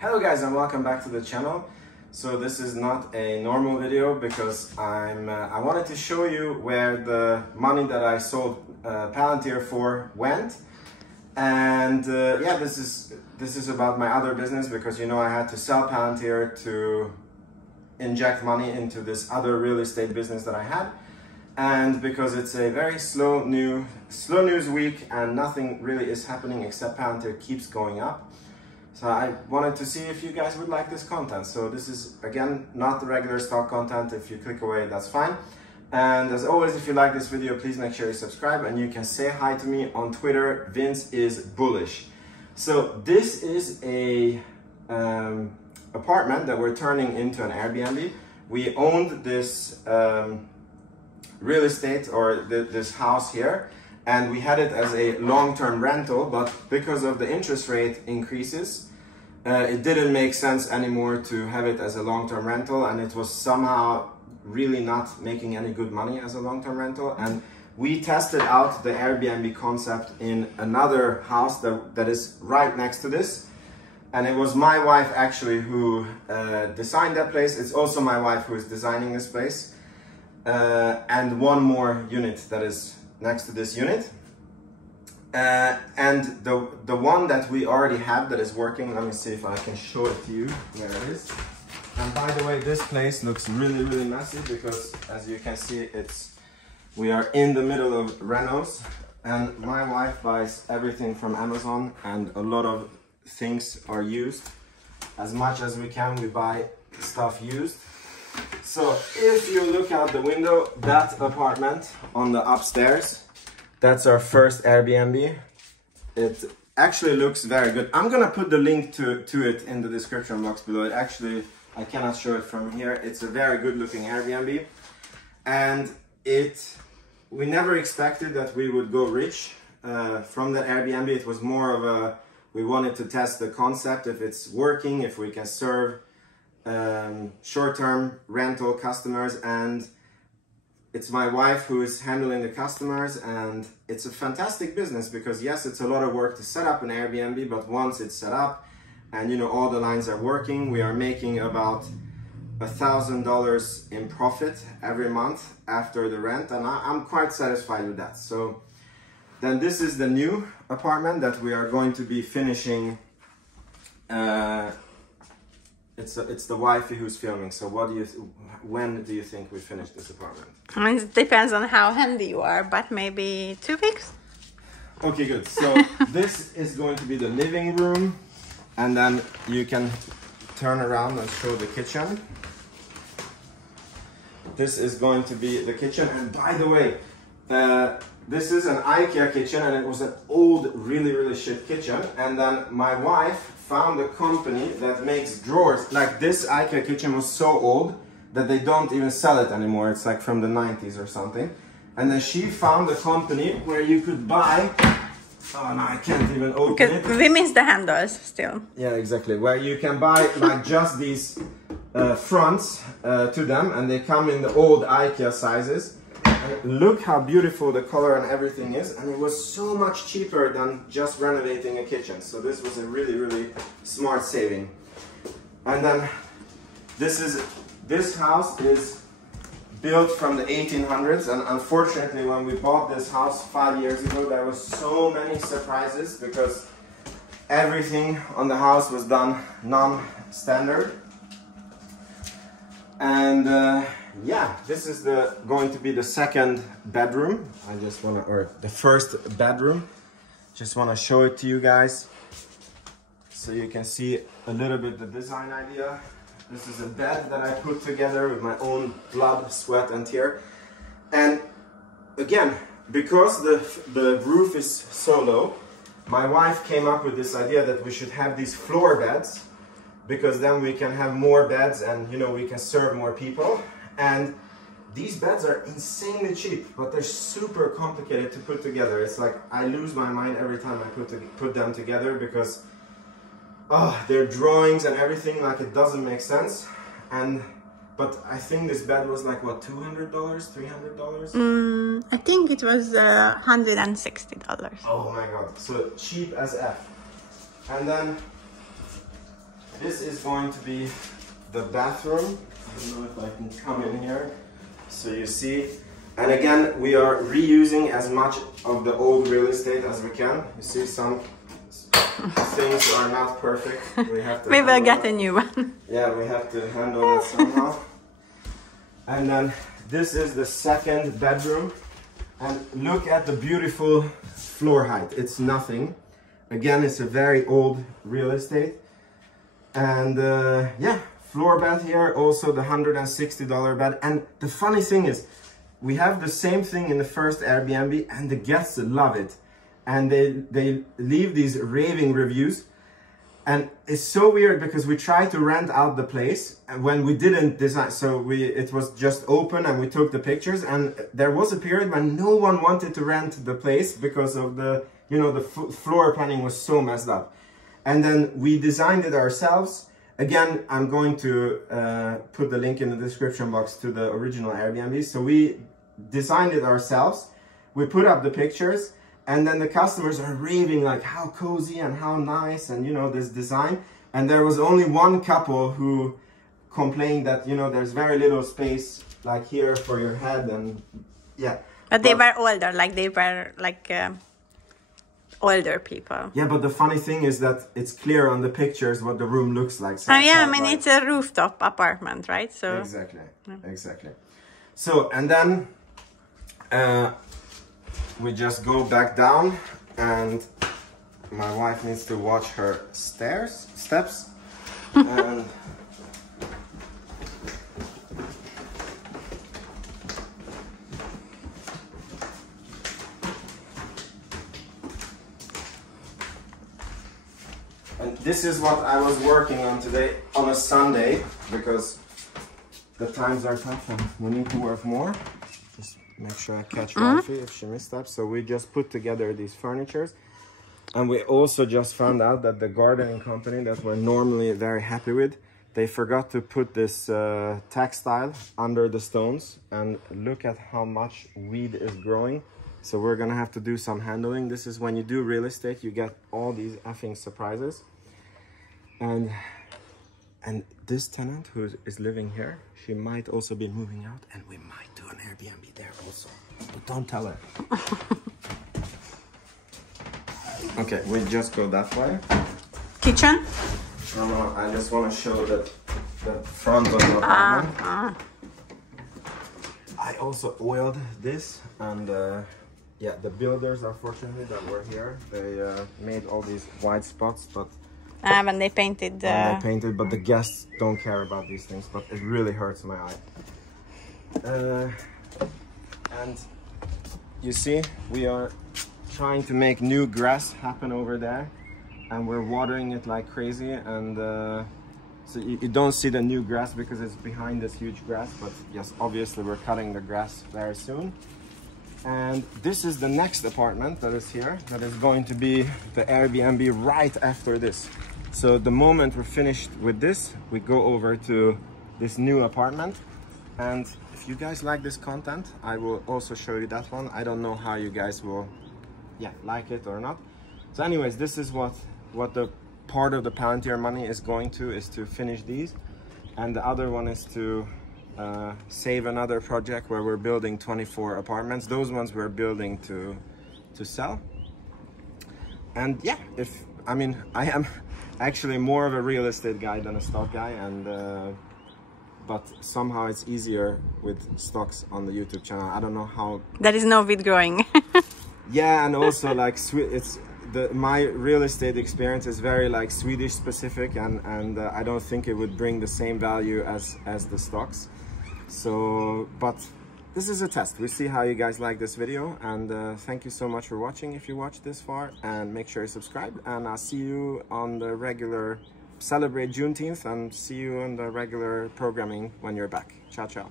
Hello guys and welcome back to the channel. So this is not a normal video because I wanted to show you where the money that I sold Palantir for went. And yeah, this is about my other business because I had to sell Palantir to inject money into this other real estate business that I had. And because it's a very slow news week and nothing really is happening except Palantir keeps going up. So I wanted to see if you guys would like this content. So this is, again, not the regular stock content. If you click away, that's fine. And as always, if you like this video, please make sure you subscribe and you can say hi to me on Twitter. Vince is bullish. So this is a apartment that we're turning into an Airbnb. We owned this real estate or this house here, and we had it as a long-term rental, but because of the interest rate increases, it didn't make sense anymore to have it as a long-term rental, and it was somehow really not making any good money as a long-term rental. And we tested out the Airbnb concept in another house that is right next to this, and it was my wife actually who designed that place. It's also my wife who is designing this place, and one more unit that is next to this unit. And the one that we already have that is working, let me see if I can show it to you where it is. And by the way, this place looks really messy because, as you can see, we are in the middle of renos, and my wife buys everything from Amazon, and a lot of things are used. As much as we can, we buy stuff used. So if you look out the window, that apartment on the upstairs, that's our first Airbnb. It actually looks very good. I'm gonna put the link to it in the description box below. I cannot show it from here. It's a very good looking Airbnb. And we never expected that we would go rich from that Airbnb. It was more of we wanted to test the concept, if it's working, if we can serve short-term rental customers. And it's my wife who is handling the customers, and it's a fantastic business because yes, it's a lot of work to set up an Airbnb, but once it's set up and all the lines are working, we are making about $1,000 in profit every month after the rent, and I'm quite satisfied with that. So then this is the new apartment that we are going to be finishing. It's the wifey who's filming. So when do you think we finish this apartment? It depends on how handy you are, but maybe 2 weeks. Okay, good. So this is going to be the living room, and then you can turn around and show the kitchen. This is going to be the kitchen, and by the way, this is an IKEA kitchen, and it was an old, really shit kitchen. And then my wife found a company that makes drawers. Like, this IKEA kitchen was so old that they don't even sell it anymore. It's like from the 90s or something. And then she found a company where you could buy, oh no, I can't even open it. We miss the handles still. Yeah, exactly. Where you can buy like just these fronts to them, and they come in the old IKEA sizes. And look how beautiful the color and everything is, and it was so much cheaper than just renovating a kitchen. So this was a really smart saving. And then this house is built from the 1800s, and unfortunately when we bought this house 5 years ago, there was so many surprises because everything on the house was done non-standard. And yeah, this is going to be the second bedroom. Or the first bedroom. Just want to show it to you guys so you can see a little bit the design idea. This is a bed that I put together with my own blood, sweat and tear. And again, because the roof is so low, my wife came up with this idea that we should have these floor beds, because then we can have more beds and we can serve more people. And these beds are insanely cheap, but they're super complicated to put together. It's like I lose my mind every time I put them together because their drawings and everything, like, it doesn't make sense. But I think this bed was like what, $200, $300? I think it was $160. Oh my god, so cheap as F. And then this is going to be the bathroom. I don't know if I can come in here. So you see, and again, we are reusing as much of the old real estate as we can. You see, some things are not perfect. We have to we will get a new one. Yeah, we have to handle it somehow. And then this is the second bedroom. And look at the beautiful floor height. It's nothing. Again, it's a very old real estate. And yeah, floor bed here, also the $160 bed. And the funny thing is, we have the same thing in the first Airbnb and the guests love it. And they leave these raving reviews. And it's so weird because we tried to rent out the place and when we didn't design, so it was just open and we took the pictures, and there was a period when no one wanted to rent the place because of the, you know, the floor planning was so messed up. And then we designed it ourselves. Again, I'm going to put the link in the description box to the original Airbnb. So we designed it ourselves. We put up the pictures. And then the customers are raving like how cozy and how nice and, you know, this design. And there was only one couple who complained that, you know, there's very little space like here for your head and yeah. But they were older, like they were like older people. Yeah, but the funny thing is that it's clear on the pictures what the room looks like. So yeah, I mean, it's a rooftop apartment, right? So exactly, exactly. So, and then we just go back down, and my wife needs to watch her steps, and this is what I was working on today on a Sunday, because the times are tough and we need to work more. Just make sure I catch Wifey if she missed up. So we just put together these furnitures. And we also just found out that the gardening company that we're normally very happy with, they forgot to put this textile under the stones. And look at how much weed is growing. So we're gonna have to do some handling. This is when you do real estate, you get all these effing surprises. And this tenant who is living here, she might also be moving out, and we might do an Airbnb there also. But don't tell her. Okay, we just go that way. Kitchen? No, I just want to show the front of the apartment. I also oiled this, and yeah, the builders, unfortunately, that were here, they made all these white spots, but when they painted but the guests don't care about these things, but it really hurts my eye. And you see, we are trying to make new grass happen over there, and we're watering it like crazy, and so you don't see the new grass because it's behind this huge grass, but yes, obviously we're cutting the grass very soon. And this is the next apartment that is here, that is going to be the Airbnb right after this. So the moment we're finished with this, we go over to this new apartment. And if you guys like this content, I will also show you that one. I don't know how you guys will like it or not. So anyways, this is what the part of the Palantir money is going to, is to finish these. And the other one is to save another project where we're building 24 apartments. Those ones we're building to sell. And yeah, I mean, I am actually more of a real estate guy than a stock guy, and but somehow it's easier with stocks on the YouTube channel. I don't know how. There is no weed growing. Yeah, and also like my real estate experience is very like Swedish specific, and I don't think it would bring the same value as the stocks. So, but this is a test. We'll see how you guys like this video, and thank you so much for watching if you watched this far, and make sure you subscribe, and I'll see you on the regular, celebrate Juneteenth, and see you on the regular programming when you're back. Ciao, ciao.